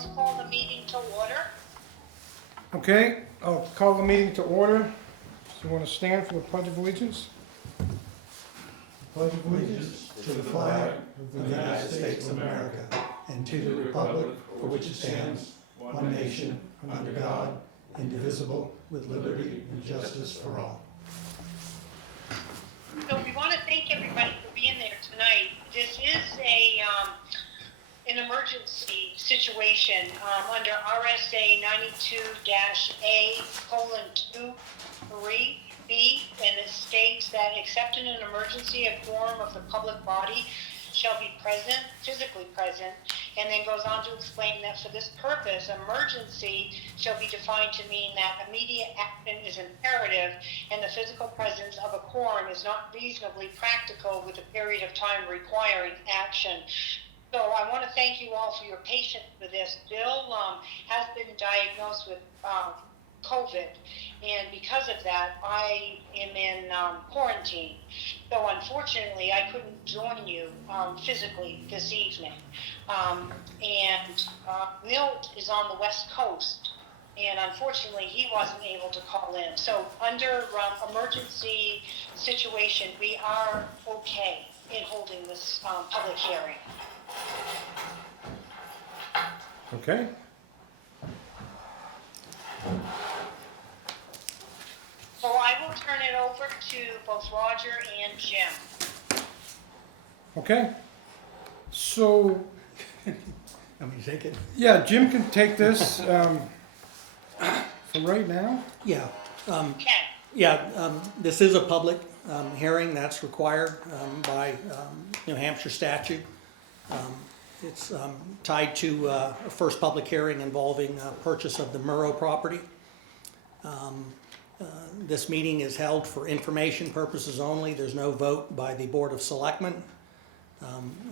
let's call the meeting to order. Okay, I'll call the meeting to order. So you want to stand for the Pledge of Allegiance? Pledge of allegiance to the flag of the United States of America and to the republic for which it stands, one nation, under God, indivisible, with liberty and justice for all. So we want to thank everybody for being there tonight. This is an emergency situation under RSA 92-A:2-3B, and it states that except in an emergency, a quorum of the public body shall be present, physically present, and then goes on to explain that for this purpose, emergency shall be defined to mean that immediate action is imperative and the physical presence of a quorum is not reasonably practical with a period of time requiring action. So I want to thank you all for your patience with this. Bill has been diagnosed with COVID, and because of that, I am in quarantine. So unfortunately, I couldn't join you physically this evening. Milt is on the West Coast, and unfortunately, he wasn't able to call in. So under emergency situation, we are okay in holding this public hearing. Okay. So I will turn it over to both Roger and Jim. Okay. So, Let me take it. yeah, Jim can take this for right now. Yeah. Okay. This is a public hearing that's required by New Hampshire statute. It's tied to a first public hearing involving purchase of the Murrow property. This meeting is held for information purposes only. There's no vote by the Board of Selectmen.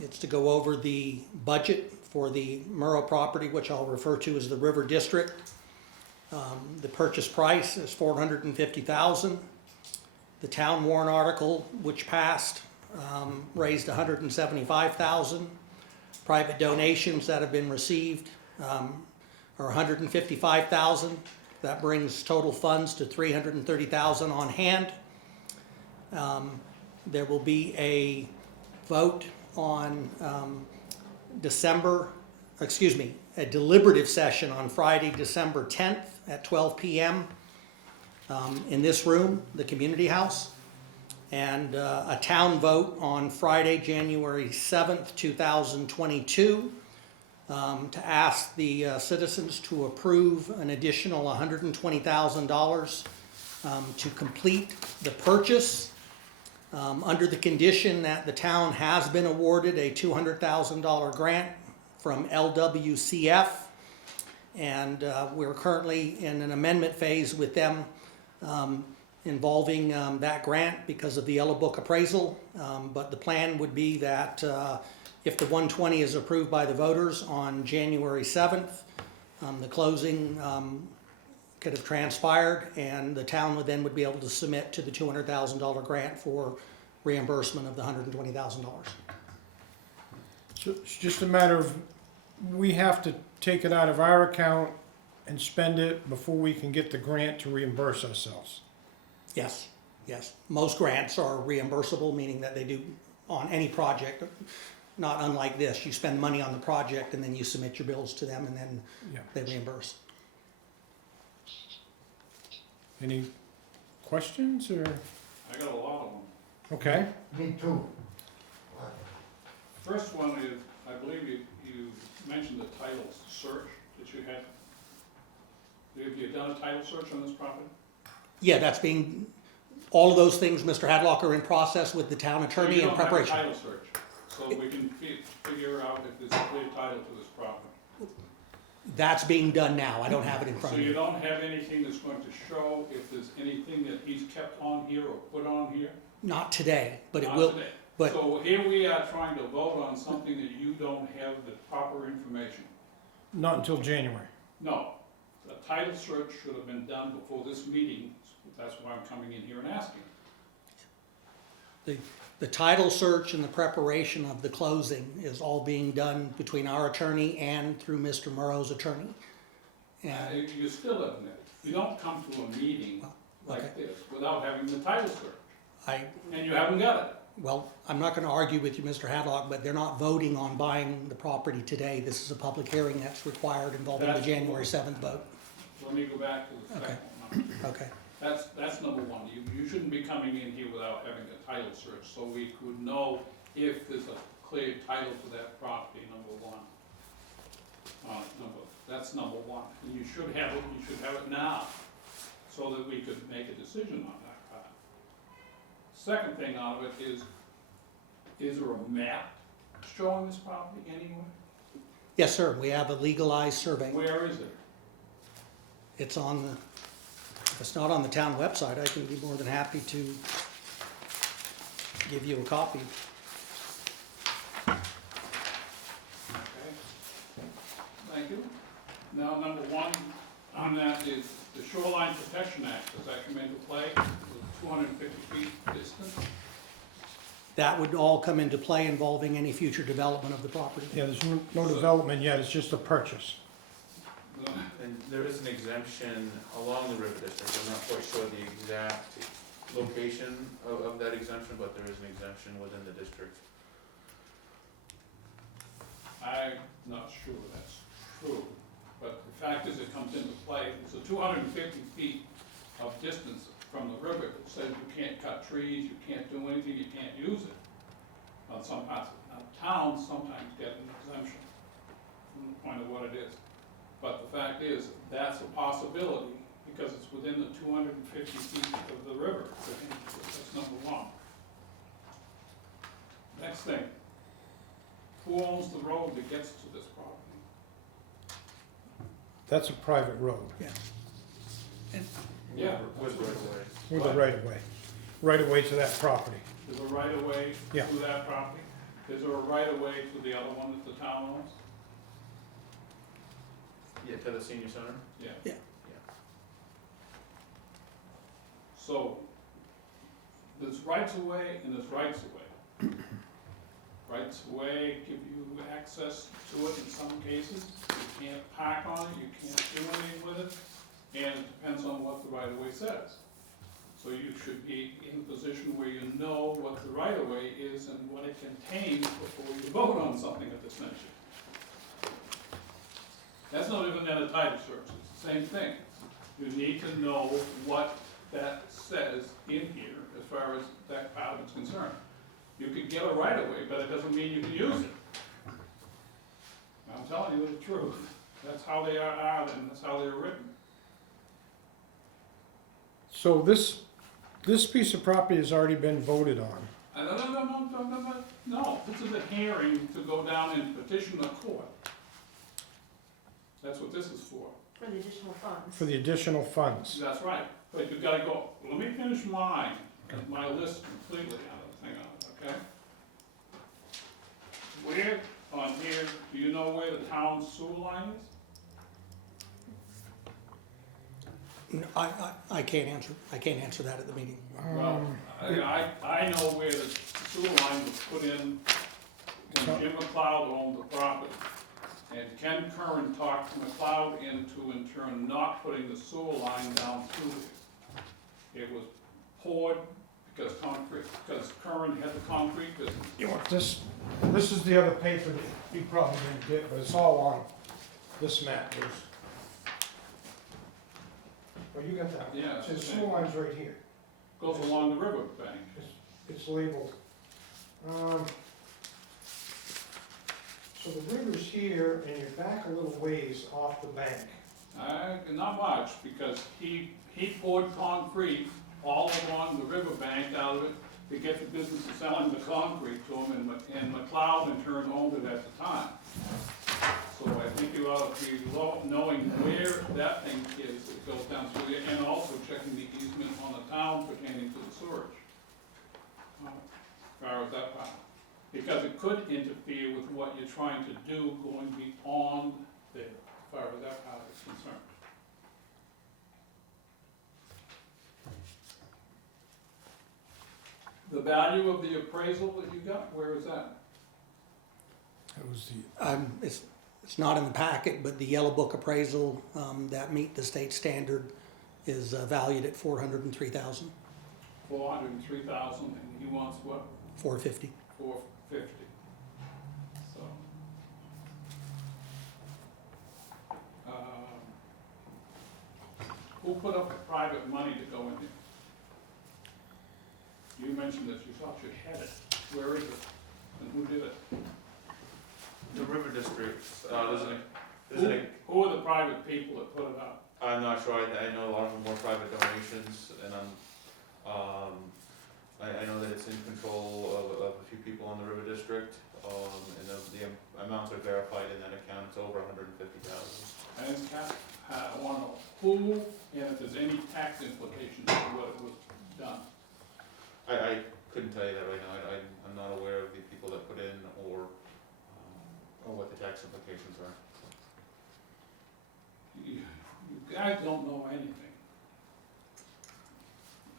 It's to go over the budget for the Murrow property, which I'll refer to as the River District. The purchase price is $450,000. The town warrant article, which passed, raised $175,000. Private donations that have been received are $155,000. That brings total funds to $330,000 on hand. There will be a vote on a deliberative session on Friday, December 10th at 12 p.m. In this room, the Community House, and a town vote on Friday, January 7th, 2022, to ask the citizens to approve an additional $120,000 to complete the purchase under the condition that the town has been awarded a $200,000 grant from LWCF, and we're currently in an amendment phase with them involving that grant because of the Yellow Book appraisal, but the plan would be that if the 120 is approved by the voters on January 7th, the closing could have transpired, and the town would be able to submit to the $200,000 grant for reimbursement of the $120,000. So it's just a matter of, we have to take it out of our account and spend it before we can get the grant to reimburse ourselves. Yes. Most grants are reimbursable, meaning that they do on any project, not unlike this. You spend money on the project and then you submit your bills to them and then they reimburse. Any questions or? I got a lot of them. Okay. Me too. First one is, I believe you mentioned the title search that you had. Have you done a title search on this property? Yeah, that's being, all of those things, Mr. Hadlock, are in process with the town attorney in preparation. So you don't have a title search, so we can figure out if there's a clear title to this property. That's being done now. I don't have it in front So of you me. don't have anything that's going to show if there's anything that he's kept on here or put on here? Not today, but it Not will. today. But So here we are trying to vote on something that you don't have the proper information. Not until January. No, the title search should have been done before this meeting. That's why I'm coming in here and asking. The title search and the preparation of the closing is all being done between our attorney and through Mr. Murrow's attorney. And, You still admit, you don't come to a meeting like okay. this without having the title search, I, and you haven't got it. well, I'm not gonna argue with you, Mr. Hadlock, but they're not voting on buying the property today. This is a public hearing that's required involving the That's- January 7th vote. Let me go back to the Okay. second one. Okay, That's number one. You shouldn't be coming in here without having a title search, so we could know if there's a clear title to that property, number one. That's number one. And you should have it now, so that we could make a decision on that part. Second thing out of it is there a map showing this property anywhere? yes, sir, we have a legalized survey. Where is it? It's on the, if it's not on the town website, I can be more than happy to give you a copy. Okay. Thank you. Now, number one on that is the Shoreline Protection Act. Does that come into play? With 250 feet distance? That would all come into play involving any future development of the property. Yeah, there's no development yet, it's just a purchase. And there is an exemption along the river district, I'm not quite sure the exact location of that exemption, but there is an exemption within the district. I'm not sure that's true, but the fact is it comes into play. It's a 250 feet of distance from the river that says you can't cut trees, you can't do anything, you can't use it on some parts. Now, towns sometimes get an exemption from the point of what it is. But the fact is, that's a possibility because it's within the 250 feet of the river. That's number one. Next thing, who owns the road that gets to this property? That's a private road Yeah. And Yeah. With right away. with a right-of-way, right-of-way to that property. There's a right of way Yeah. to that property? Is there a right of way to the other one that the town owns? Yeah, to the senior center? Yeah. Yeah. So, there's rights of way and there's rights of way. Rights of way give you access to it in some cases. You can't park on it, you can't do anything with it, and it depends on what the right of way says. So you should be in a position where you know what the right of way is and what it contains before you vote on something of this nature. That's not even in a title search, it's the same thing. You need to know what that says in here as far as that part of it's concerned. You could get a right of way, but it doesn't mean you can use it. I'm telling you the truth. That's how they are, and that's how they're written. So this piece of property has already been voted on. No, this is a hearing to go down and petition the court. That's what this is for. For the additional funds. For the additional funds. That's right, but you've gotta go, let me finish mine, my list completely out of the thing on it, okay? Where on here, do you know where the town sewer line is? I can't answer that at the meeting. Well, I know where the sewer line was put in when Jim McLeod owned the property. And Ken Curran talked McLeod into, in turn, not putting the sewer line down through it. It was poured because Curran had the concrete business. You want this is the other paper that you probably didn't get, but it's all on this map. Oh, you got that? Yeah. So the sewer line's right here. Goes along the river bank. It's labeled. So the river's here, and you're back a little ways off the bank. Not much, because he poured concrete all along the river bank out of it to get the business of selling the concrete to him, and McLeod in turn owned it at the time. So I think you ought to be knowing where that thing is that goes down through there, and also checking the easement on the town pertaining to the sewage. As far as that part. Because it could interfere with what you're trying to do going beyond there, as far as that part is concerned. The value of the appraisal that you got, where is that? That was the, It's not in the packet, but the Yellow Book appraisal, that meet the state standard is valued at $403,000, 403,000, and he wants what? $450. 450. So. Who put up the private money to go in there? You mentioned that you thought you had it. Where is it? And who did it? The River District, Who are the private people that put it up? I'm not sure, I know a lot of them were private donations, and I know that it's in control of a few people in the River District, and the amounts are verified in that account, it's over 150,000. I want to know who, and if there's any tax implications to what it was done. I couldn't tell you that right now, I'm not aware of the people that put in, or what the tax implications are. You guys don't know anything.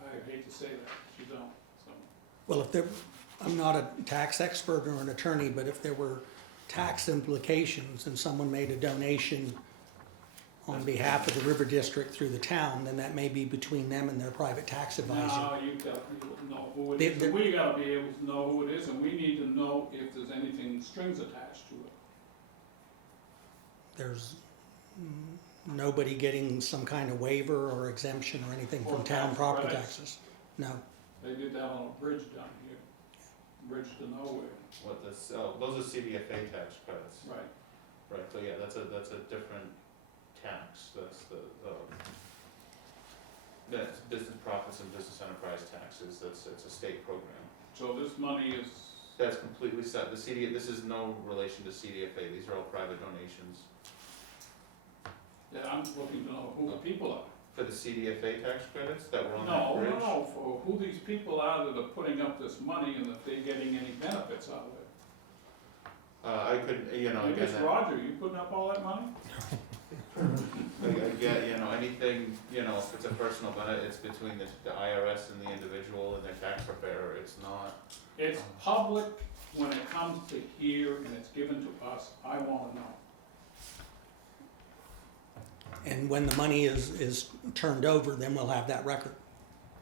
I hate to say that, but you don't, so. Well, I'm not a tax expert or an attorney, but if there were tax implications and someone made a donation on behalf of the River District through the town, then that may be between them and their private tax advisor. No, you gotta know who it is, and we gotta be able to know who it is, and we need to know if there's anything, strings attached to it. There's nobody getting some kind of waiver or exemption or anything Or from town tax property credits. taxes. No. They did that on a bridge down here, bridge to nowhere, Those are CDFA tax credits. right? Right, so yeah, that's a different tax, that's that's business profits and business enterprise taxes, it's a state program. So this money is, That's completely set, this is no relation to CDFA, these are all private donations. yeah, I'm looking to know who the people are. For the CDFA tax credits that were on that No, bridge? no, for who these people are that are putting up this money and if they're getting any benefits out of it. I could, Maybe it's Roger, you putting up all that money? again, anything, if it's a personal benefit, it's between the IRS and the individual and their tax preparer, it's not. It's public when it comes to here and it's given to us, I wanna know. And when the money is turned over, then we'll have that record.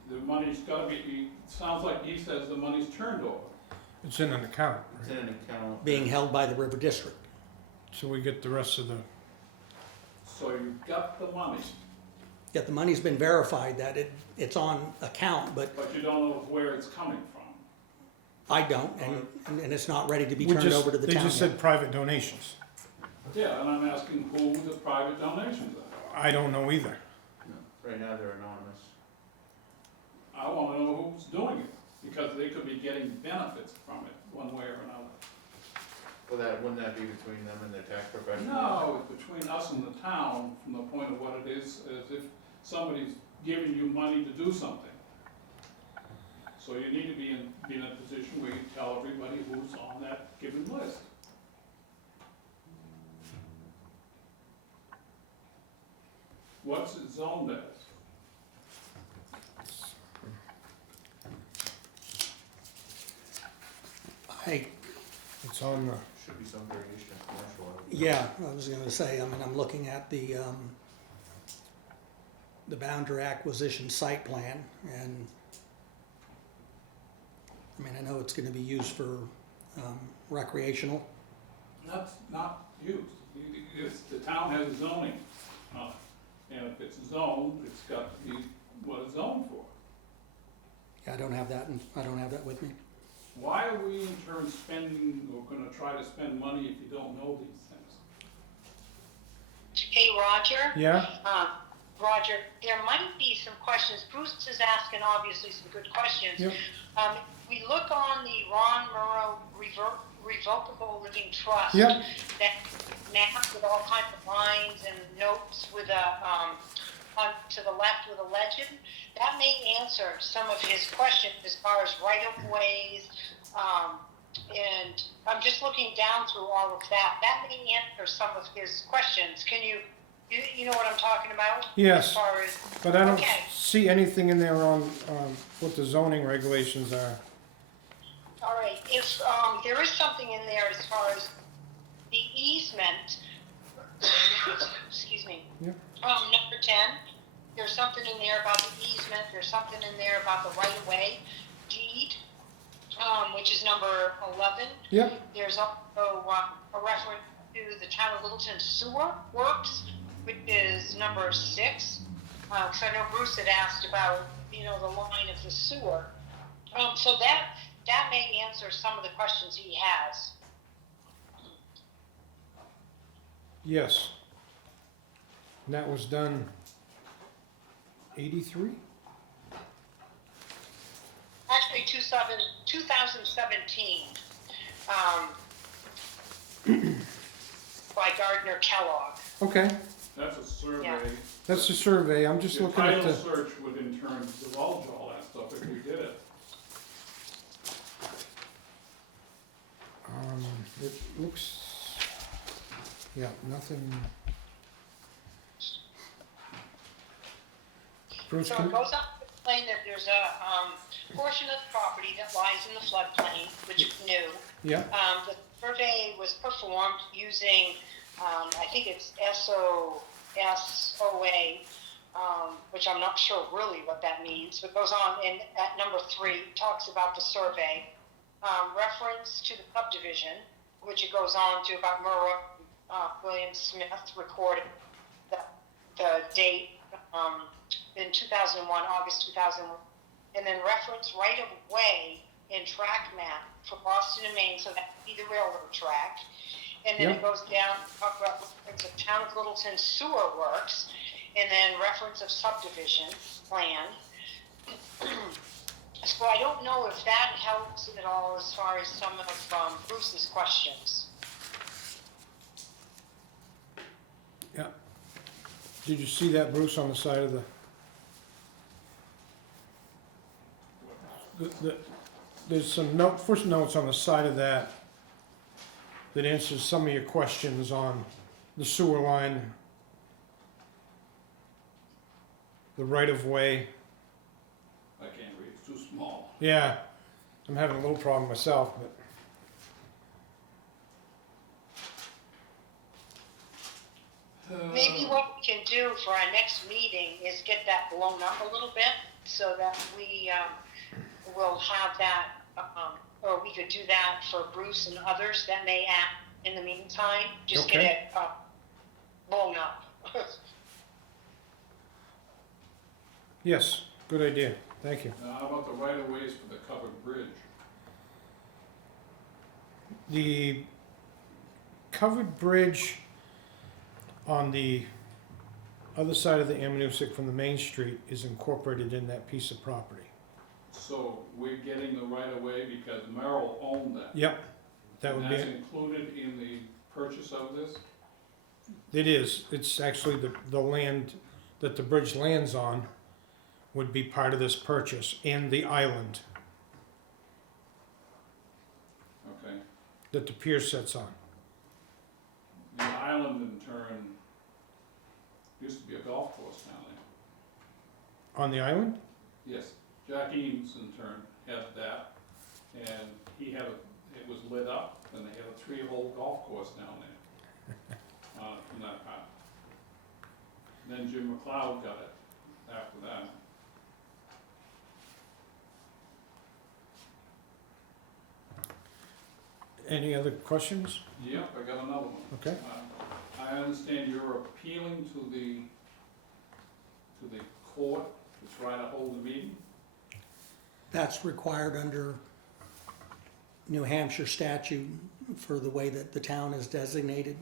The money's gotta be, sounds like he says the money's turned over. it's in an account, It's right? in an account. Being held by the River District. So we get the rest of the, So you've got the money, Yet the money's been verified that it's on account, but but you don't know where it's coming from. I don't, and it's not ready to be we turned over to the they town just yet. said private donations. Yeah, and I'm asking who the private donations are. I don't know either. No, right now they're anonymous. I wanna know who's doing it, because they could be getting benefits from it, one way or another. Well, wouldn't that be between them and their tax professional? No, it's between us and the town, from the point of what it is, as if somebody's giving you money to do something. So you need to be in a position where you tell everybody who's on that given list. What's it zoned as? It's on the, Should be some variation of commercial. Yeah, I was gonna say, I'm looking at the boundary acquisition site plan, and I know it's gonna be used for recreational. That's not used. The town has zoning on it, and if it's zoned, it's got to be what it's zoned for. Yeah, I don't have that with me. Why are we in turn spending, or gonna try to spend money if you don't know these things? Hey, Roger? yeah? Roger, there might be some questions. Bruce is asking obviously some good questions. Yep. We look on the Ron Murrow Revocable Living Trust. Yep. That map with all kinds of lines and notes with on to the left with a legend. That may answer some of his questions as far as right-of-ways, and I'm just looking down through all of that. That may answer some of his questions. Can you know what I'm talking about? Yes. As far as, But I don't Okay. see anything in there on what the zoning regulations are. All right, if, there is something in there as far as the easement, excuse me. Yeah. Number 10, there's something in there about the easement, there's something in there about the right-of-way deed, which is number 11. Yep, There's also a reference to the town of Littleton sewer works, which is number 6. Because I know Bruce had asked about, the line of the sewer. So that may answer some of the questions he has. yes. And that was done 83? Actually, 2017, by Gardner Kellogg. Okay, That's a survey. Yeah. that's the survey, I'm just The looking at title the, search would in turn divulge all that stuff if we did it. it looks, yeah, nothing. Bruce, So can, it goes on to explain that there's a portion of the property that lies in the floodplain, which is new. yeah, The survey was performed using, I think it's SOSOA, which I'm not sure really what that means, but goes on in at number 3, talks about the survey. Reference to the subdivision, which it goes on to about Murrah, William Smith recorded the date in 2001, August 2001, and then reference right of way in track map for Boston and Maine, so that would be the railroad track. And then Yeah. it goes down to talk about reference of town of Littleton sewer works, and then reference of subdivision plan. So I don't know if that helps at all as far as some of Bruce's questions. yeah. Did you see that, Bruce, on the side of there's some first notes on the side of that answers some of your questions on the sewer line, the right-of-way. I can't read, it's too small. Yeah, I'm having a little problem myself, but Maybe what we can do for our next meeting is get that blown up a little bit so that we will have that, or we could do that for Bruce and others that may act in the meantime. Just get Okay. it blown up. yes, good idea, thank you. Now, how about the right of ways for the covered bridge? The covered bridge on the other side of the Ammonoosuc from the main street is incorporated in that piece of property. So we're getting the right of way because Merrill owned that. Yep, that would And be, that's included in the purchase of this? it is, it's actually the land that the bridge lands on would be part of this purchase, and the island Okay. that the pier sits on. The island in turn used to be a golf course down there. On the island? Yes, Jack Eames in turn had that, and it was lit up, and they had a 3-hole golf course down there, from that part. Then Jim McLeod got it after that. Any other questions? Yep, I got another one. Okay. I understand you're appealing to the court to try to hold a meeting? That's required under New Hampshire statute for the way that the town is designated.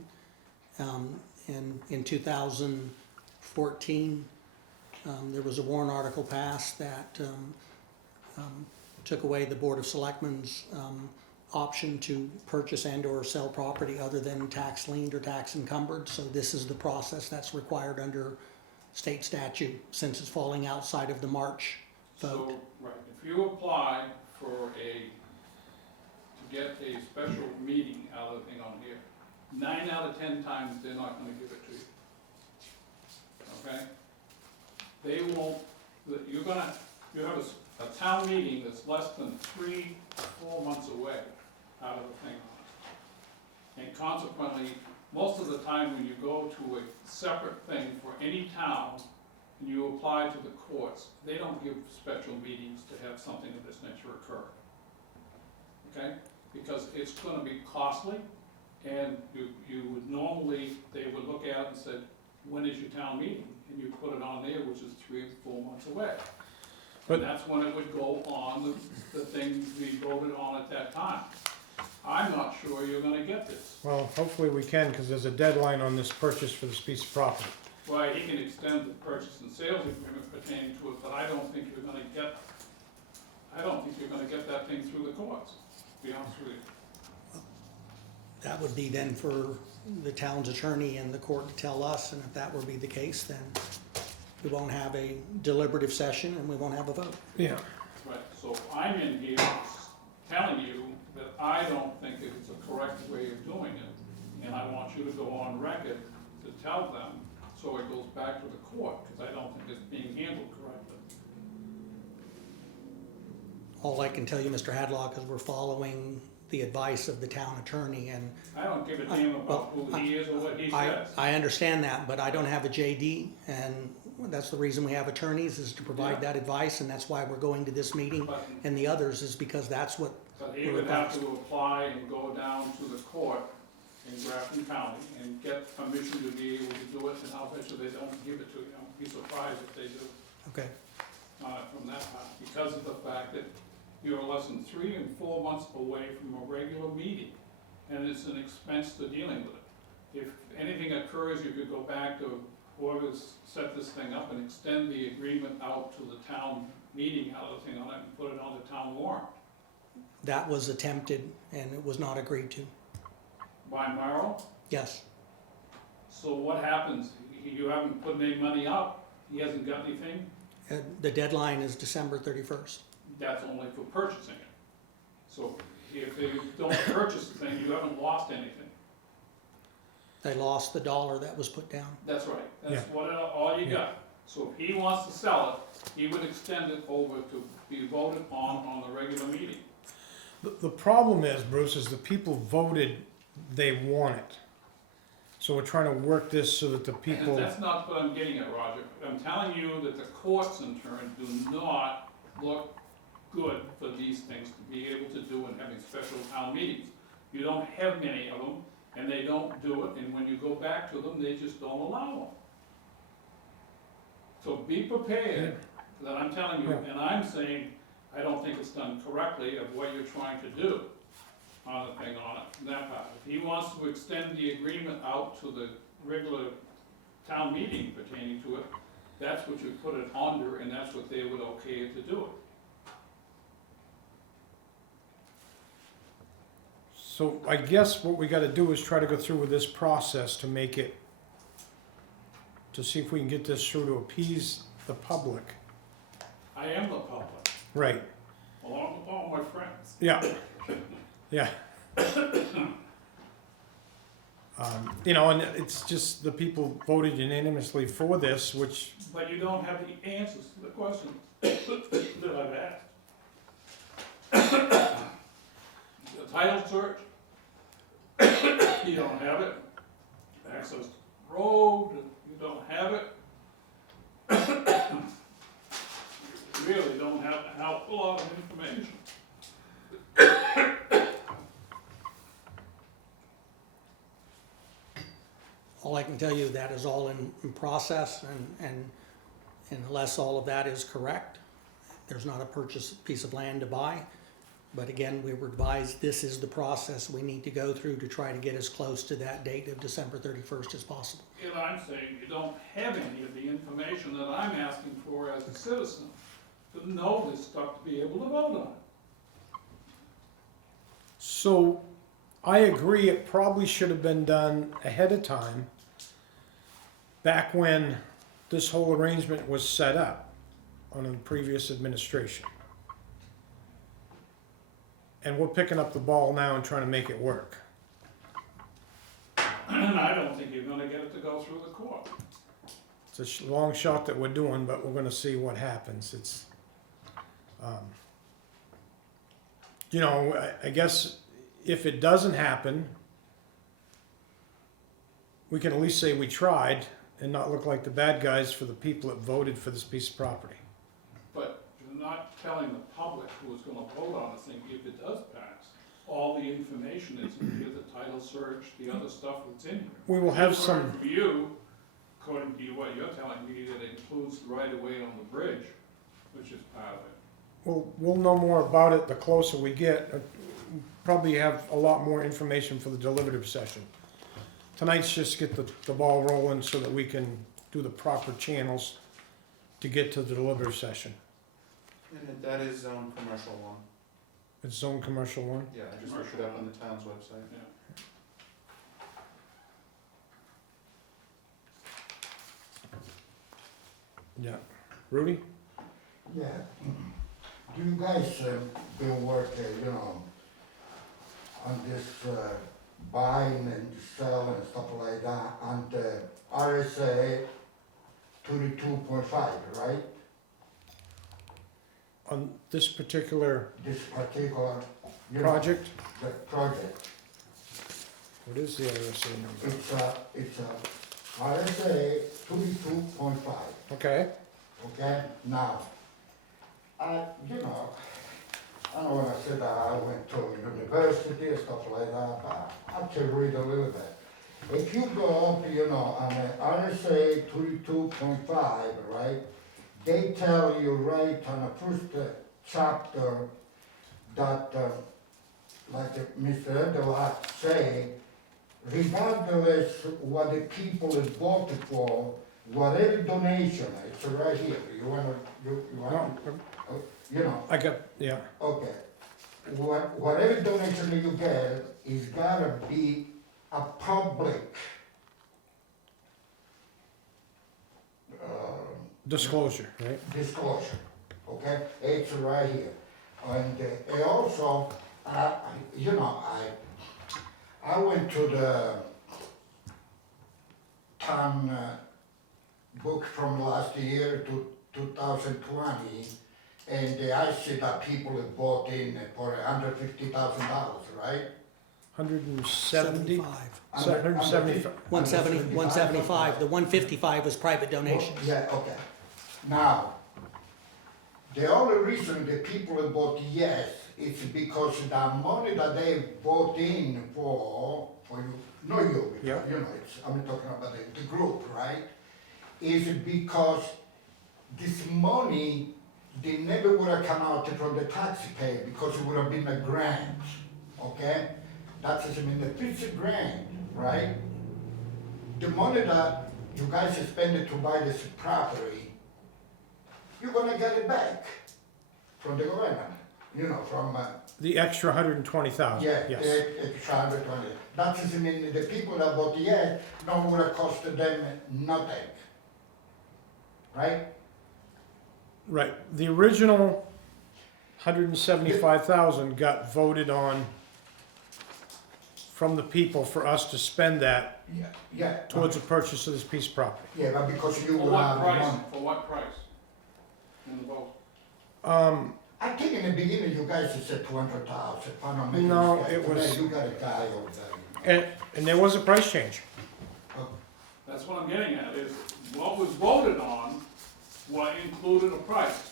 In 2014, there was a warrant article passed that took away the Board of Selectmen's option to purchase and/or sell property other than tax liened or tax encumbered. So this is the process that's required under state statute, since it's falling outside of the March vote. So, right, if you apply to get a special meeting out of the thing on here, 9 out of 10 times, they're not gonna give it to you. Okay? They won't, you have a town meeting that's less than 3-4 months away out of the thing on it. And consequently, most of the time when you go to a separate thing for any town, and you apply to the courts, they don't give special meetings to have something of this nature occur. Okay? Because it's gonna be costly, and you would normally, they would look at it and say, when is your town meeting? And you put it on there, which is 3 or 4 months away. But- And that's when it would go on the thing we voted on at that time. I'm not sure you're gonna get this. Well, hopefully we can, because there's a deadline on this purchase for this piece of property. Well, he can extend the purchase and sales agreement pertaining to it, but I don't think you're gonna get that thing through the courts, to be honest with you. That would be then for the town's attorney and the court to tell us, and if that were to be the case, then we won't have a deliberative session and we won't have a vote. Yeah. Right, so I'm in here telling you that I don't think that it's a correct way of doing it, and I want you to go on record to tell them, so it goes back to the court, because I don't think it's being handled correctly. All I can tell you, Mr. Hadlock, is we're following the advice of the town attorney, and I don't give a damn about who he is or what he says. I understand that, but I don't have a JD, and that's the reason we have attorneys, is to provide Yeah. that advice, and that's why we're going to this meeting But- and the others, is because that's what But he would have to apply and go down to the court in Grafton County and get permission to be able to do it, and I'll bet you they don't give it to you. I'll be surprised if they do, Okay, from that part, because of the fact that you're less than 3 and 4 months away from a regular meeting, and it's an expense to dealing with it. If anything occurs, you could go back to whoever's set this thing up and extend the agreement out to the town meeting, out of the thing on it, and put it on the town warrant. that was attempted and it was not agreed to. By Morrow. Yes, So what happens? You haven't put any money up, he hasn't got anything, the deadline is December 31st. that's only for purchasing it. So if they don't purchase the thing, you haven't lost anything. They lost the dollar that was put down. That's right, that's Yeah. what, all you Yeah. got. So if he wants to sell it, he would extend it over to be voted on the regular meeting. The problem is, Bruce, is the people voted they want it. So we're trying to work this so that the And people, that's not what I'm getting at, Roger. I'm telling you that the courts in turn do not look good for these things to be able to do and having special town meetings. You don't have many of them, and they don't do it, and when you go back to them, they just don't allow them. So be prepared, that I'm telling you, Yeah. and I'm saying, I don't think it's done correctly of what you're trying to do on the thing on it, that part. If he wants to extend the agreement out to the regular town meeting pertaining to it, that's what you put it under, and that's what they would okay it to do it. so I guess what we gotta do is try to go through with this process to make it, to see if we can get this through to appease the public. I am the public, Right, along with all my friends. yeah, yeah. You know, and it's just the people voted unanimously for this, which, But you don't have the answers to the questions that I've asked. The title search, you don't have it. Access to the road, you don't have it. You really don't have a helpful lot of information. All I can tell you, that is all in process, and unless all of that is correct, there's not a piece of land to buy. But again, we were advised this is the process we need to go through to try to get as close to that date of December 31st as possible. And I'm saying you don't have any of the information that I'm asking for as a citizen to know this stuff, to be able to vote on it. so I agree, it probably should have been done ahead of time, back when this whole arrangement was set up on a previous administration. And we're picking up the ball now and trying to make it work. And I don't think you're gonna get it to go through the court. It's a long shot that we're doing, but we're gonna see what happens. It's, You know, I guess if it doesn't happen, we can at least say we tried and not look like the bad guys for the people that voted for this piece of property. But you're not telling the public who is gonna vote on the thing, if it does pass, all the information that's in here, the title search, the other stuff that's in here. We will have We've some, heard from you, according to what you're telling me, that it includes the right of way on the bridge, which is part of it. we'll know more about it the closer we get. Probably have a lot more information for the deliberative session. Tonight's just get the ball rolling so that we can do the proper channels to get to the deliberative session. And that is commercial one. It's zone commercial one. Yeah, I just looked it up on the town's website. Yeah. Yeah. Rudy? Yeah. Do you guys been working, on this buying and selling and stuff like that on the RSA 32.5, right? On this particular This particular, project, the project. what is the RSA number? It's a RSA 32.5. Okay, Okay, now, I don't wanna say that I went to university and stuff like that, but I can read a little bit. If you go up, on the RSA 32.5, right, they tell you right on the first chapter that, like Mr. Edwards say, regardless what the people is voted for, whatever donation, it's right here, you wanna, I got, yeah, okay. Whatever donation you get is gotta be a public, disclosure, right? disclosure, okay? It's right here. And also, I went to the town book from last year to 2020, and I see that people have bought in for $150,000, right? 170? 175. 175, the 155 was private donations. Yeah, okay. Now, the only reason the people have voted yes is because the money that they vote in for you, not you, Yeah. I'm talking about the group, right? Is because this money, they never would have come out from the taxpayer because it would have been a grant, okay? That's just, the piece of grant, right? The money that you guys spend to buy this property, you're gonna get it back from the government, from, The extra 120,000, yeah, yes. it's 120. That is, the people that vote yes, don't would have costed them nothing, right? Right, the original 175,000 got voted on from the people for us to spend that Yeah. towards the purchase of this piece of property. Yeah, but because you For will what have the price, money. for what price? In the vote? I think in the beginning you guys said 200,000, if I'm not making No, mistake. it was- Today You got a guy over there. And there was a price change. That's what I'm getting at, is what was voted on, what included a price.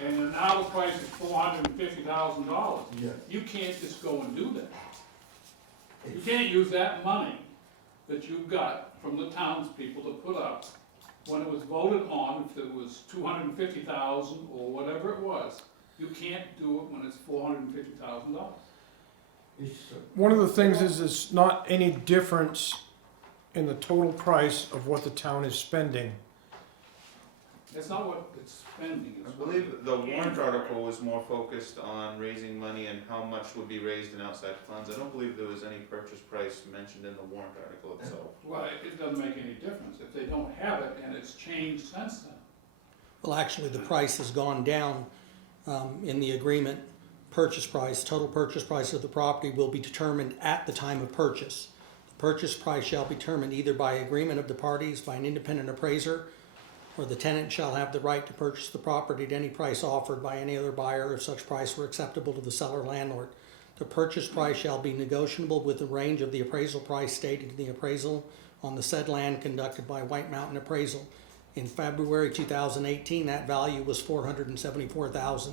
And now the price is $450,000. Yeah. You can't just go and do that. You can't use that money that you got from the townspeople to put up, when it was voted on, if it was 250,000 or whatever it was, you can't do it when it's $450,000. It's, One of the things is it's not any difference in the total price of what the town is spending. That's not what it's spending. I it's what believe the warrant gains. article was more focused on raising money and how much would be raised in outside funds. I don't believe there was any purchase price mentioned in the warrant article itself. Well, it doesn't make any difference if they don't have it, and it's changed since then. Well, actually, the price has gone down in the agreement. Purchase price, total purchase price of the property will be determined at the time of purchase. The purchase price shall be determined either by agreement of the parties, by an independent appraiser, or the tenant shall have the right to purchase the property at any price offered by any other buyer if such price were acceptable to the seller landlord. The purchase price shall be negotiable with the range of the appraisal price stated in the appraisal on the said land conducted by White Mountain Appraisal. In February 2018, that value was $474,000.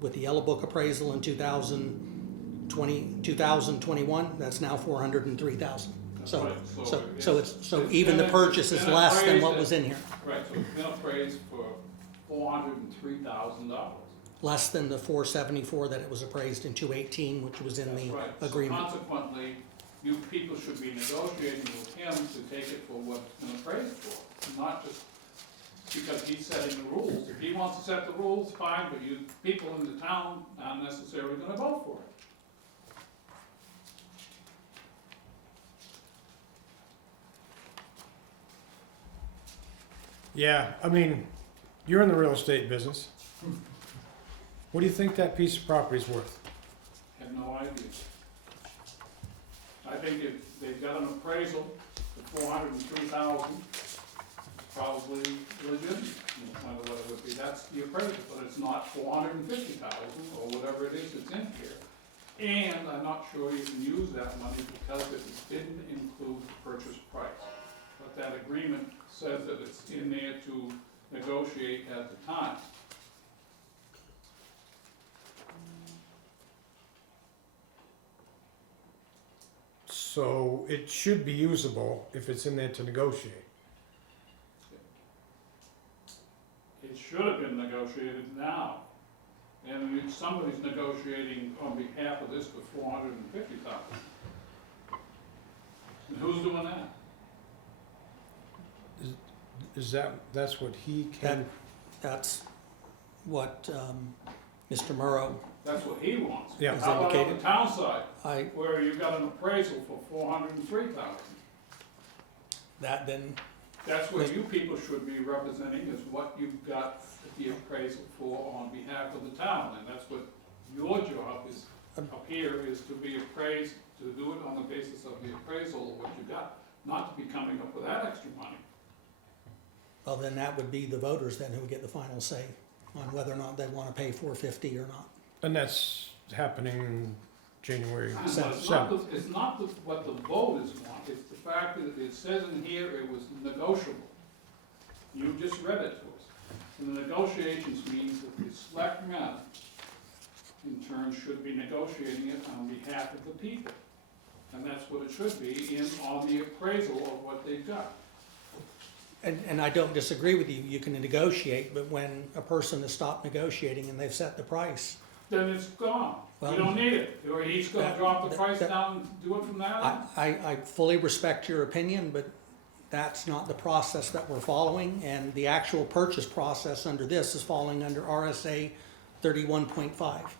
With the Yellow Book appraisal in 2021, that's now $403,000. So, Right, so even the purchase is less than what was in here, Right, so it's been appraised for $403,000. less than the 474 that it was appraised in 218, which was in the Right. agreement. So consequently, you people should be negotiating with him to take it for what it's been appraised for, not just because he's setting the rules. If he wants to set the rules, fine, but you people in the town aren't necessarily gonna vote for it. Yeah, I mean, you're in the real estate business. What do you think that piece of property's worth? Have no idea. I think if they've got an appraisal for $403,000, probably legitimate, no matter what it would be, that's the appraisal, but it's not $450,000 or whatever it is that's in here. And I'm not sure you can use that money because it didn't include the purchase price. But that agreement says that it's in there to negotiate at the time. So it should be usable if it's in there to negotiate. It should have been negotiated now. And if somebody's negotiating on behalf of this for $450,000. And who's doing that? That's what he can, That's what Mr. Murrow, That's what he wants. Yeah. How about on indicated. the town side, I, where you got an appraisal for $403,000? that then, That's what you people should be representing, is what you've got the appraisal for on behalf of the town. And that's what your job is, up here, is to be appraised, to do it on the basis of the appraisal of what you got, not to be coming up with that extra money. well, then that would be the voters then who would get the final say on whether or not they want to pay $450 or not. and that's happening January It's 7th. not what the voters want, it's the fact that it says in here it was negotiable. You just read it to us. And the negotiations means that the selectmen, in turn, should be negotiating it on behalf of the people. And that's what it should be, on the appraisal of what they've got. And I don't disagree with you, you can negotiate, but when a person has stopped negotiating and they've set the price, Then it's gone. Well, You don't need it, or he's gonna that- drop the that- price that- down and do it from there on. I fully respect your opinion, but that's not the process that we're following, and the actual purchase process under this is falling under RSA 31.5.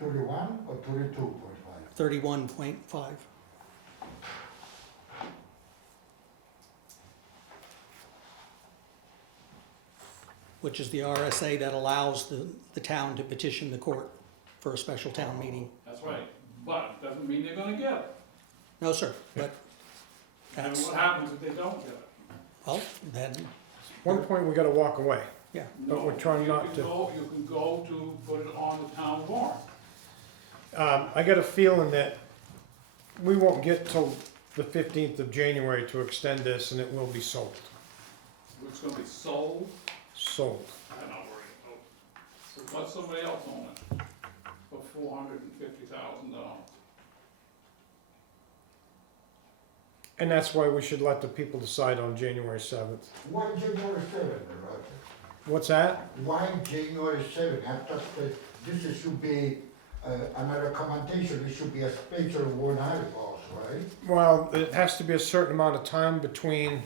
31 or 32.5? 31.5. Which is the RSA that allows the town to petition the court for a special town meeting. That's right, but it doesn't mean they're gonna get it. No, sir, but And that's, what happens if they don't get it? well, then, One point, we gotta walk away. yeah. But we're trying You not can to- You can go to put it on the town warrant. I got a feeling that we won't get till the 15th of January to extend this, and it will be sold. It's gonna be sold, Sold. I'm not worried about. So let somebody else own it for $450,000. And that's why we should let the people decide on January 7th. Why January 7th, Roger? What's that? Why January 7th? I thought that this should be a recommendation, it should be a special warrant articles, right? Well, it has to be a certain amount of time between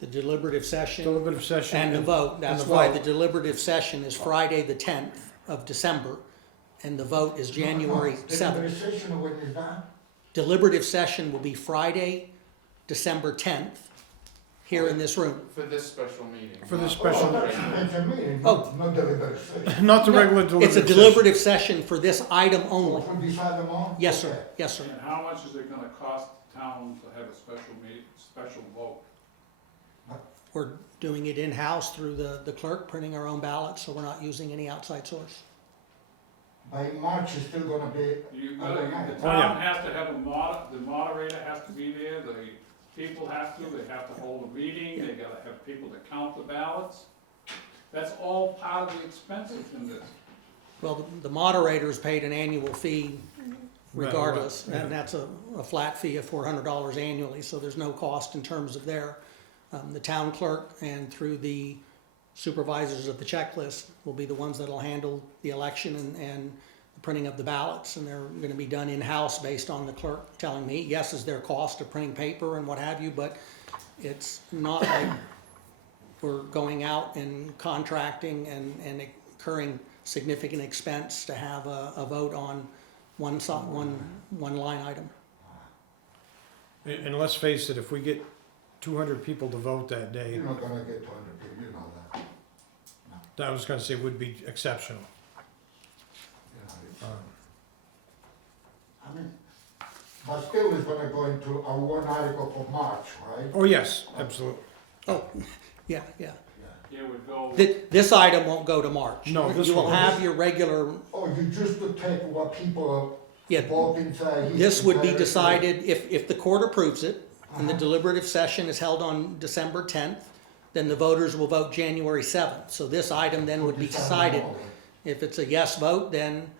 The deliberative session deliberative session and the vote. That's the why vote. the deliberative session is Friday, the 10th of December, and the vote is January 7th. Session when is that? Deliberative session will be Friday, December 10th, here in this room. For this special meeting. For this not- special- Oh, that's a meeting, Oh. not deliberative session. Not the regular deliberative It's a session. deliberative session for this item only. For this item on? Yes, sir, yes, sir. And how much is it gonna cost the town to have a special meeting, special vote? we're doing it in-house through the clerk, printing our own ballots, so we're not using any outside source. By March, it's still gonna be You gotta, overnight. the town has to have the moderator has to be there, the people have to hold a meeting, they gotta have people to count the ballots. That's all part of the expenses in this. Well, the moderator's paid an annual fee regardless, Right, yeah. and that's a flat fee of $400 annually, so there's no cost in terms of the town clerk and through the supervisors of the checklist will be the ones that'll handle the election and the printing of the ballots, and they're gonna be done in-house based on the clerk telling me. Yes, is there cost of printing paper and what have you, but it's not like we're going out and contracting and incurring significant expense to have a vote on one line item. And let's face it, if we get 200 people to vote that day, You're not gonna get 200 people, you know that. I was gonna say would be exceptional. You know, it's- Um, I mean, but still it's gonna go into a warrant article for March, right? Oh, yes, absolutely. Oh, yeah. It would go, This item won't go to March. No, this You will won't. have your regular, Oh, you just to take what people yeah, vote inside. this would be inside- decided, if the court approves it, and the Uh-huh. deliberative session is held on December 10th, then the voters will vote January 7th. So this item then would be decided. If it's a yes vote, then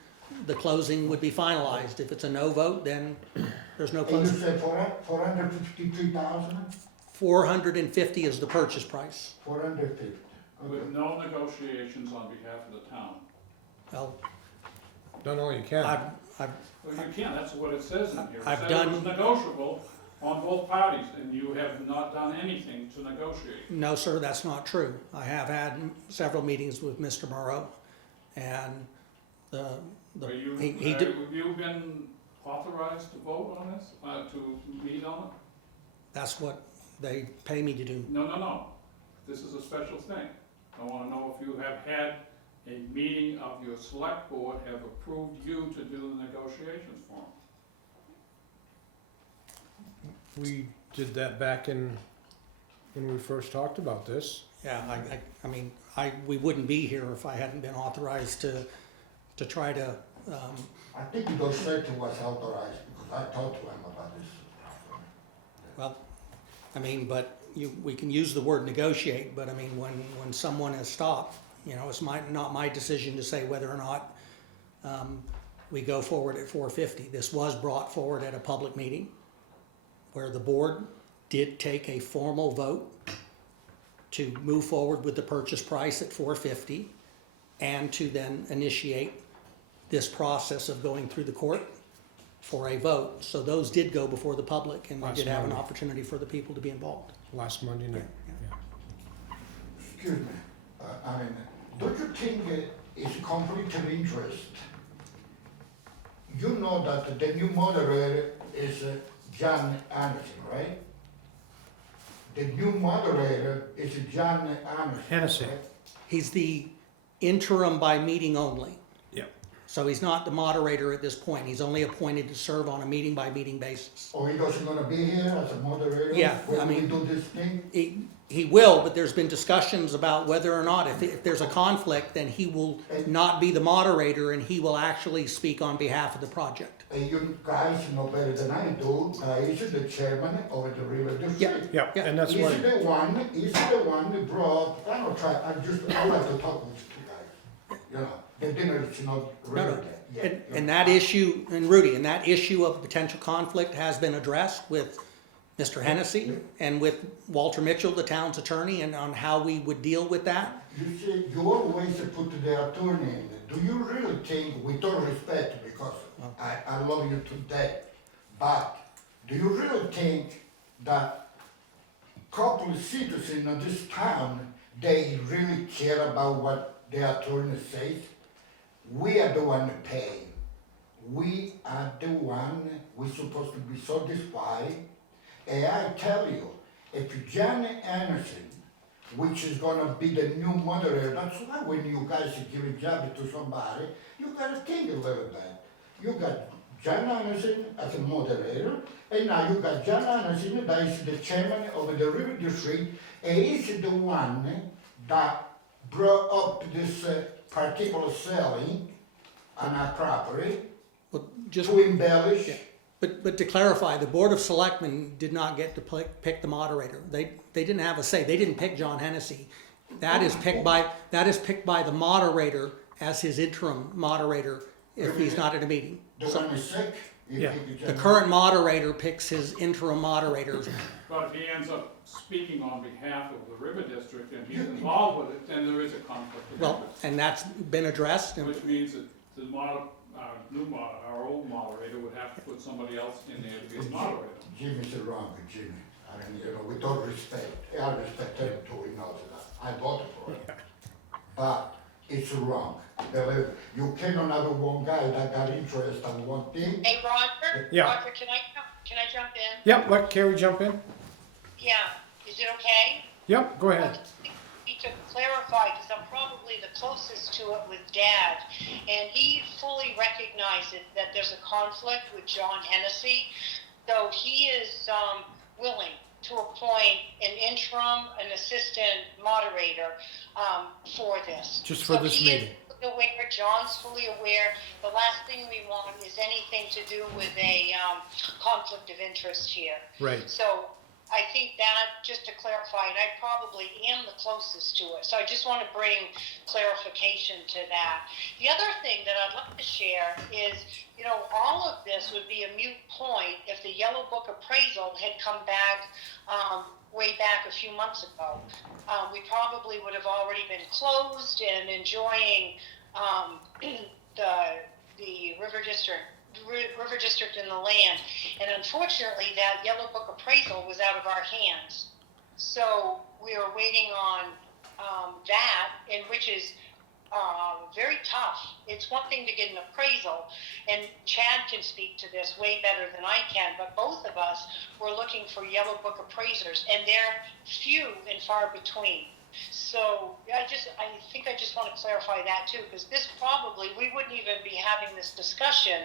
the closing would be finalized. If it's a no vote, then there's no And you closing. said 453,000? 450 is the purchase price. 450. with Okay. no negotiations on behalf of the town. Well, Done all you can. I've Well, you can't, that's what it says in here. It I've said done- it was negotiable on both parties, and you have not done anything to negotiate. No, sir, that's not true. I have had several meetings with Mr. Morrow, and Are you, he did, have you been authorized to vote on this, to meet on it? that's what they pay me to do. No. This is a special thing. I wanna know if you have had a meeting of your select board have approved you to do the negotiations for them. We did that back when we first talked about this. Yeah, I mean, we wouldn't be here if I hadn't been authorized to try to, I think it was said to was authorized because I talked to him about this. well, I mean, but we can use the word negotiate, but I mean, when someone has stopped, you know, it's not my decision to say whether or not we go forward at 450. This was brought forward at a public meeting where the board did take a formal vote to move forward with the purchase price at 450 and to then initiate this process of going through the court for a vote. So those did go before the public, and we Last did have an Monday. opportunity for the people to be involved. Last Monday night. Yeah. Excuse me, I mean, don't you think it's a conflict of interest? You know that the new moderator is John Anderson, right? The new moderator is John Anderson. Hennessy. right? He's the interim by meeting only. Yeah. So he's not the moderator at this point. He's only appointed to serve on a meeting-by-meeting basis. Or he doesn't gonna be here as a moderator? Yeah, I when we mean- do this thing? He will, but there's been discussions about whether or not, if there's a conflict, then he will not be the moderator and he will actually speak on behalf of the project. And you guys know better than I do, he's the chairman of the River District. Yeah, Yeah. and that's He's why, the one that brought, I don't try, I like to talk with you guys. You know, the dinner is not ready No, no. yet. And that issue, and Rudy, and that issue of potential conflict has been addressed with Mr. Hennessy and with Walter Mitchell, the town's attorney, and on how we would deal with that. You see, you always put the attorney in. Do you really think, with all respect, because I love you to death, but do you really think that couple of citizens of this town, they really care about what the attorney says? We are the one that pay. We are the one, we're supposed to be satisfied. And I tell you, if John Anderson, which is gonna be the new moderator, that's why when you guys give a job to somebody, you gotta think a little bit. You got John Anderson as a moderator, and now you got John Anderson, that is the chairman of the River District, and he's the one that brought up this particular selling on our property Well, just, to embellish. yeah. But to clarify, the Board of Selectmen did not get to pick the moderator. They didn't have a say. They didn't pick John Hennessy. That is picked by the moderator as his interim moderator if he's not at a meeting. The one is sick. you Yeah. pick The John current moderator picks his interim moderators. But if he ends up speaking on behalf of the River District and he's involved with it, then there is a conflict of Well, interest. and that's been addressed. And Which means that our old moderator would have to put somebody else in there to be the moderator. Jimmy's wrong, Jimmy. I mean, with all respect, I respect him too, he knows that. I voted for it. But it's wrong. You cannot have one guy that got interest in one thing. Hey, Roger? Yeah. Roger, can I jump in? Yep, let Carrie jump in. Yeah, is it okay? Yep, go I ahead. just need to clarify, because I'm probably the closest to it with Dad, and he fully recognizes that there's a conflict with John Hennessy, so he is willing to appoint an interim, an assistant moderator for this. Just for this meeting. So he is fully aware, John's fully aware. The last thing we want is anything to do with a conflict of interest here. Right. So I think that, just to clarify, and I probably am the closest to it, so I just want to bring clarification to that. The other thing that I'd love to share is, all of this would be a moot point if the Yellow Book appraisal had come back way back a few months ago. We probably would have already been closed and enjoying the River District in the land, and unfortunately that Yellow Book appraisal was out of our hands. So we are waiting on that, and which is very tough. It's one thing to get an appraisal, and Chad can speak to this way better than I can, but both of us were looking for Yellow Book appraisers, and they're few and far between. So I think I just want to clarify that too, because we wouldn't even be having this discussion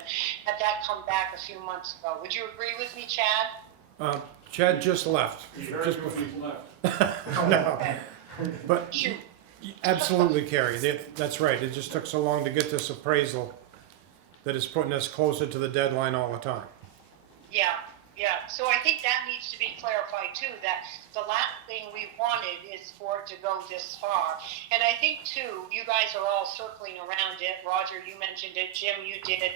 had that come back a few months ago. Would you agree with me, Chad? Chad just left. He heard Just you before. when he's left. No. But Shoot. absolutely, Carrie, that's right. It just took so long to get this appraisal that it's putting us closer to the deadline all the time. Yeah. So I think that needs to be clarified too, that the last thing we wanted is for it to go this far. And I think too, you guys are all circling around it. Roger, you mentioned it. Jim, you did.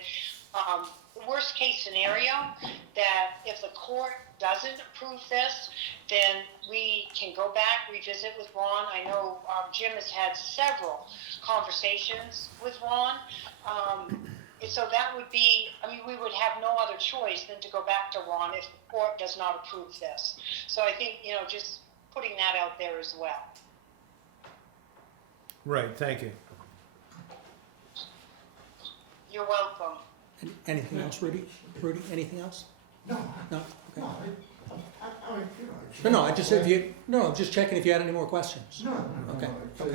The worst case scenario, that if the court doesn't approve this, then we can go back, revisit with Ron. I know Jim has had several conversations with Ron. So that would be, we would have no other choice than to go back to Ron if the court does not approve this. So I think, just putting that out there as well. Right, thank you. You're welcome. Anything else, Rudy? Rudy, anything else? No, No? no, Okay. I mean, it's. No, I just, I'm just checking if you had any more questions. No, Okay. So,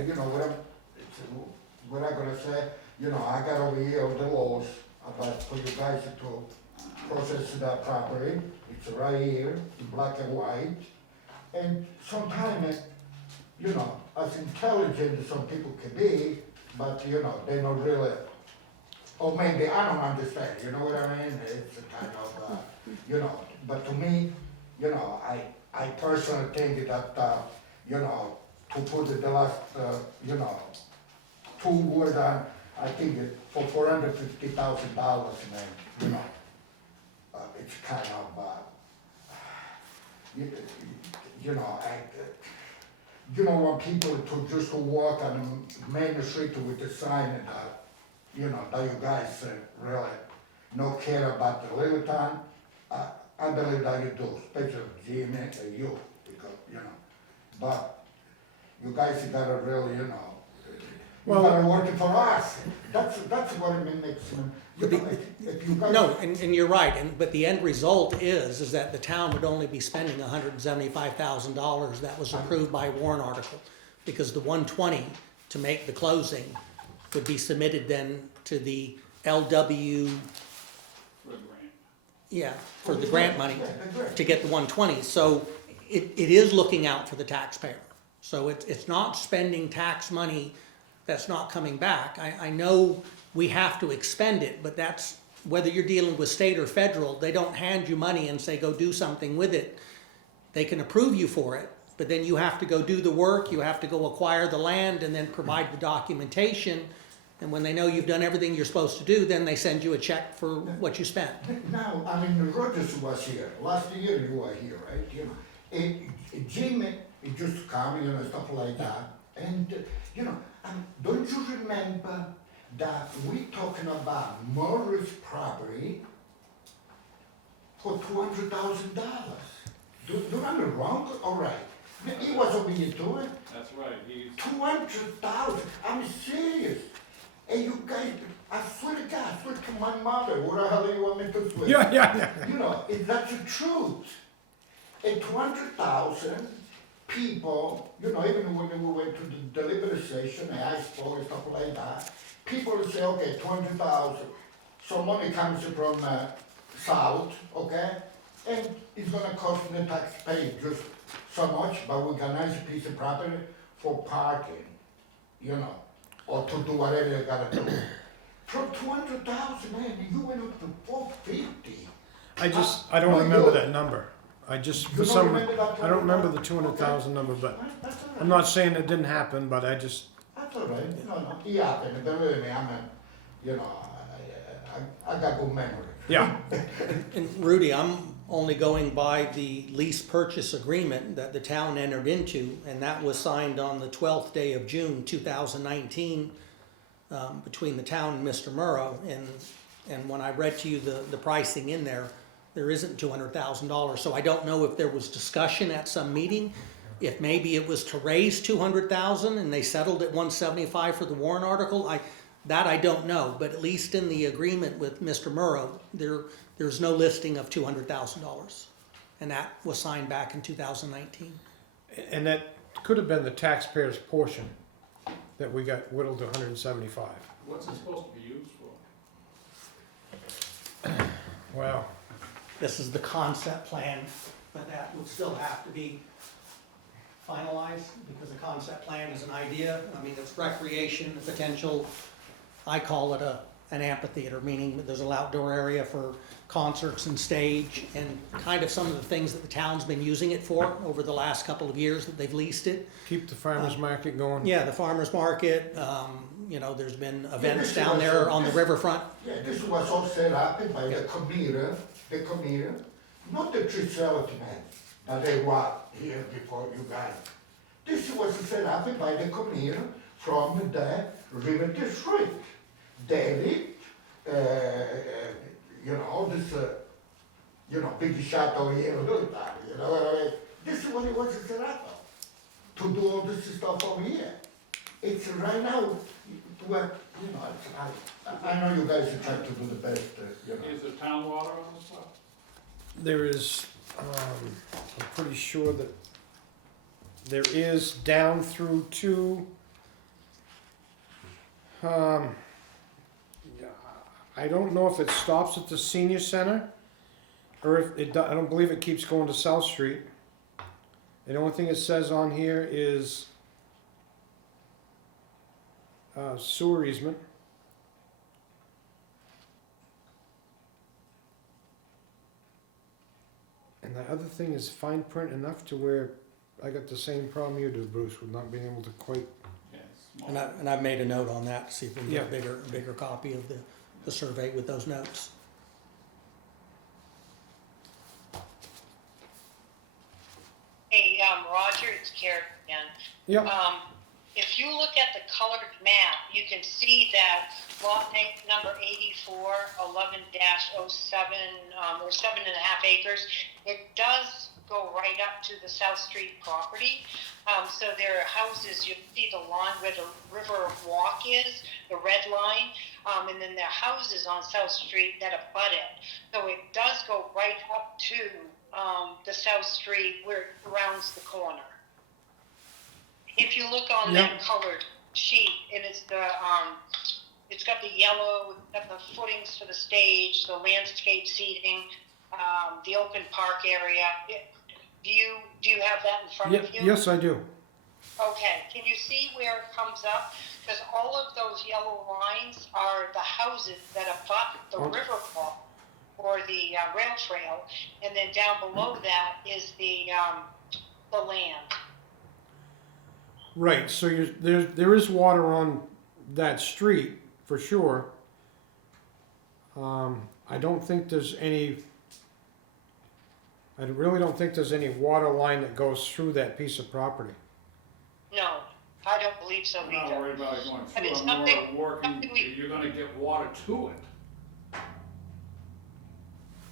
what I'm gonna say, I got over here the laws about for you guys to process that property. It's right here, in black and white. And sometimes, as intelligent as some people can be, but, they're not really, or maybe I don't understand, you know what I mean? It's a kind of, but to me, I personally think that, to put the last, 2 words on, I think it for $450,000, man, it's kind of, you don't want people to just walk on Main Street with the sign and that you guys really don't care about the Littleton. I believe that you do, especially Jimmy and you, because, but you guys gotta really, you gotta work for us. That's what it makes me, if you guys. No, and you're right, but the end result is that the town would only be spending $175,000 that was approved by warrant article, because the 120 to make the closing would be submitted then to the LW Yeah, for the grant money Yeah, the grant. to get the 120. So it is looking out for the taxpayer. So it's not spending tax money that's not coming back. I know we have to expend it, but that's, whether you're dealing with state or federal, they don't hand you money and say, go do something with it. They can approve you for it, but then you have to go do the work, you have to go acquire the land and then provide the documentation. And when they know you've done everything you're supposed to do, then they send you a check for what you spent. Now, I mean, Rogers was here, last year you were here, right, you know, Jim, it just come, you know, stuff like that, and, you know, don't you remember that we talking about Morris property for $200,000? Do I wrong? All right, he was over here doing That's right, he's, 200,000. I'm serious. And you guys, I swear to God, I swear to my mother, what the hell do you want me to swear? Yeah. You know, that's the truth. And 200,000 people, you know, even when we went to the deliberation and I spoke and stuff like that, people would say, okay, 200,000. So money comes from south, okay? And it's gonna cost the taxpayer just so much, but we got a nice piece of property for parking, you know, or to do whatever you gotta do. From 200,000, man, you went up to 450. I don't remember that number. I just, for You don't some, remember that I don't remember the 200,000? 200,000 number, but That's all right. I'm not saying it didn't happen, but I just, That's all right. No, it happened. Believe me, you know, I got good memory. yeah. And Rudy, I'm only going by the lease purchase agreement that the town entered into, and that was signed on the 12th day of June 2019 between the town and Mr. Murrow. And when I read to you the pricing in there, there isn't $200,000. So I don't know if there was discussion at some meeting, if maybe it was to raise 200,000 and they settled at 175 for the warrant article. That I don't know, but at least in the agreement with Mr. Murrow, there's no listing of $200,000. And that was signed back in 2019. And that could have been the taxpayer's portion that we got whittled to 175. what's it supposed to be used for? Wow. This is the concept plan, but that would still have to be finalized because the concept plan is an idea. I mean, it's recreation, potential. I call it an amphitheater, meaning that there's an outdoor area for concerts and stage and kind of some of the things that the town's been using it for over the last couple of years that they've leased it. Keep the farmer's market going. Yeah, the farmer's market, you know, there's been events down there on the riverfront. Yeah, this was all set up by the committee, not the tree salesman that they were here before you guys. This was set up by the committee from the river district. David, you know, this, you know, big shot over here, little time, you know what I mean? This is what it was set up to do all this stuff over here. It's right now, where, you know, I know you guys are trying to do the best, you know. Is there town water on this stuff? There is, I'm pretty sure that there is down through to, I don't know if it stops at the senior center, or if it, I don't believe it keeps going to South Street. The only thing it says on here is sewer easement. And the other thing is fine print enough to where I got the same problem you do, Bruce, with not being able to quite. Yeah, it's small. And I've made a note on that to see if we can get Yeah. a bigger copy of the survey with those notes. Hey, Roger, it's Karen again. Yep. If you look at the colored map, you can see that lot number 84, 11-07, or 7.5 acres, it does go right up to the South Street property. So there are houses, you see the line where the river walk is, the red line, and then there are houses on South Street that abut it. So it does go right up to the South Street where it rounds the corner. If you look on that colored sheet, and it's got the yellow, got the footings for the stage, the landscape seating, the open park area. Do you have that in front of you? Yes, I do. Okay, can you see where it comes up? Because all of those yellow lines are the houses that abut the riverfront or the rail trail, and then down below that is the land. Right, so there is water on that street, for sure. I don't think there's any, I really don't think there's any water line that goes through that piece of property. No, I don't believe so I'm not either. worried about it going But through, it's I'm more something- working, something we- you're gonna get water to it.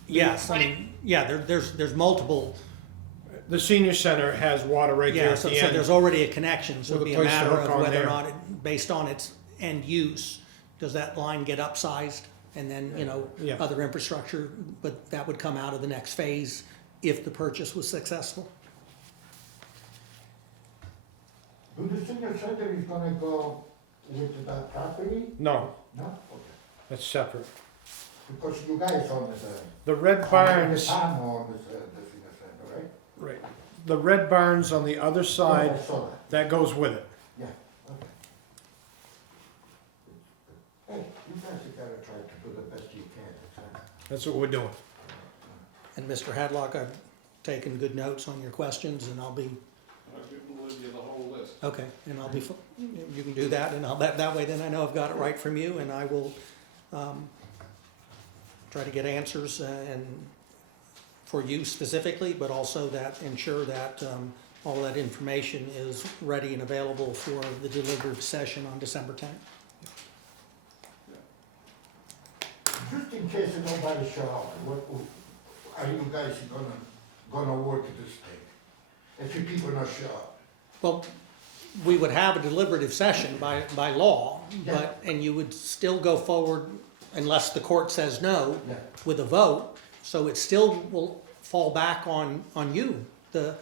Yes, I mean, yeah, there's multiple, The senior center has water right there yeah, at so the so end. there's already a connection, so With it'd a be a place to matter hook of on whether there. or not, based on its end use, does that line get upsized? And then, Yeah. other infrastructure, but that would come out of the next phase if the purchase was successful. Do the senior center is gonna go with that property? No, No? Okay. that's separate. Because you guys own The red barns, The town owns the senior center, right? right, the red barns on the other Oh, side, I saw that, that goes with it. yeah, okay. Hey, you guys have gotta try to do the best you can, That's what we're doing. And Mr. Hadlock, I've taken good notes on your questions, and I'll be, I'll give you the whole list. okay, and I'll be, you can do that, and that way then I know I've got it right from you, and I will, try to get answers, and for you specifically, but also that, ensure that, all that information is ready and available for the deliberative session on December 10th. just in case nobody show up, what, are you guys gonna work this thing? If you people not show up? Well, we would have a deliberative session by law, Yeah. but, and you would still go forward unless the court says no Yeah. with a vote, so it still will fall back on you, the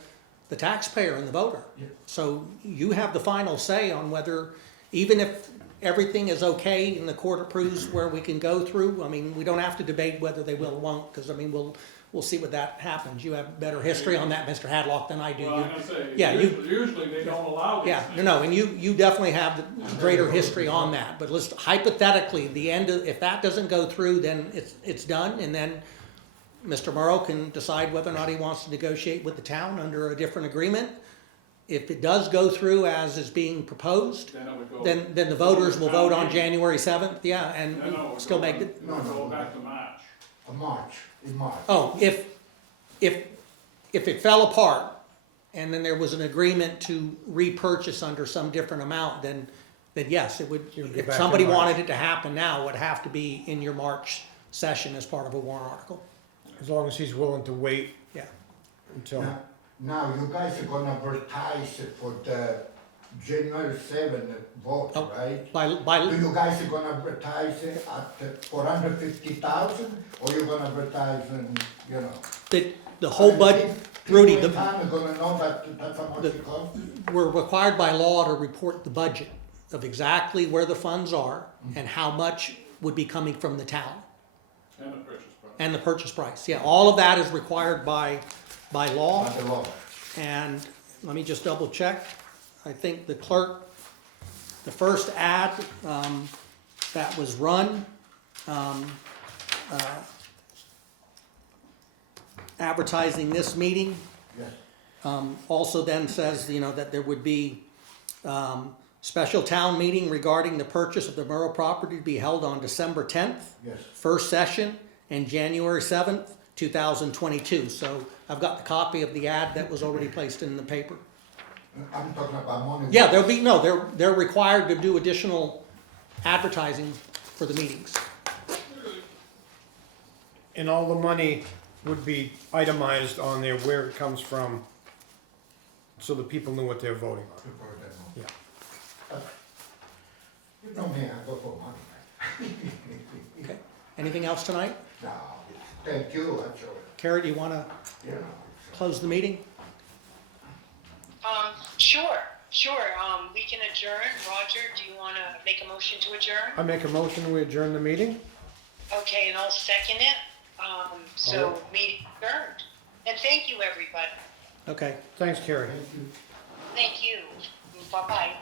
taxpayer and the voter. Yeah. So you have the final say on whether, even if everything is okay and the court approves where we can go through, I mean, we don't have to debate whether they will or won't, because I mean, we'll see what that happens. You have better history on that, Mr. Hadlock, than I do. Well, You- I'm gonna say, yeah, usually they don't allow these Yeah, things. no, and you definitely have the greater history on that, but let's, hypothetically, if that doesn't go through, then it's done, and then Mr. Morrow can decide whether or not he wants to negotiate with the town under a different agreement. If it does go through as is being proposed, Then it would go. then the voters will vote on January 7th, yeah, and No, it would still go make on- it. it would go back to March. In March. Oh, if it fell apart, and then there was an agreement to repurchase under some different amount, then yes, it would, It would go if back somebody in March. wanted it to happen now, it would have to be in your March session as part of a warrant article, As long as he's willing to wait yeah. until, Now, you guys are gonna advertise it for the January 7th vote, Oh. right? By, Do you guys are gonna advertise it at 450,000, or you gonna advertise in, the whole budget, Rudy, People in town are gonna know that's how much the- it costs? we're required by law to report the budget of exactly where the funds are and how much would be coming from the town. And the purchase price. And the purchase price, yeah, all of that is required by law. By the law. And let me just double check. I think the clerk, the first ad that was run, advertising this meeting, Yes, also then says, that there would be special town meeting regarding the purchase of the Murrow property to be held on December 10th, yes. first session, and January 7th, 2022. So I've got the copy of the ad that was already placed in the paper. I'm talking about money. Yeah, they're required to do additional advertising for the meetings. and all the money would be itemized on there where it comes from, so the people knew what they're voting on. People that know. Yeah. You know me, I go for money. Okay. Anything else tonight? No, thank you, actually, Carrie, do you want to you know. close the meeting? Sure, we can adjourn. Roger, do you want to make a motion to adjourn? I make a motion, we adjourn the meeting? Okay, and I'll second it. So meeting adjourned. And thank you, everybody. Okay. Thanks, Carrie. Thank you. Bye-bye.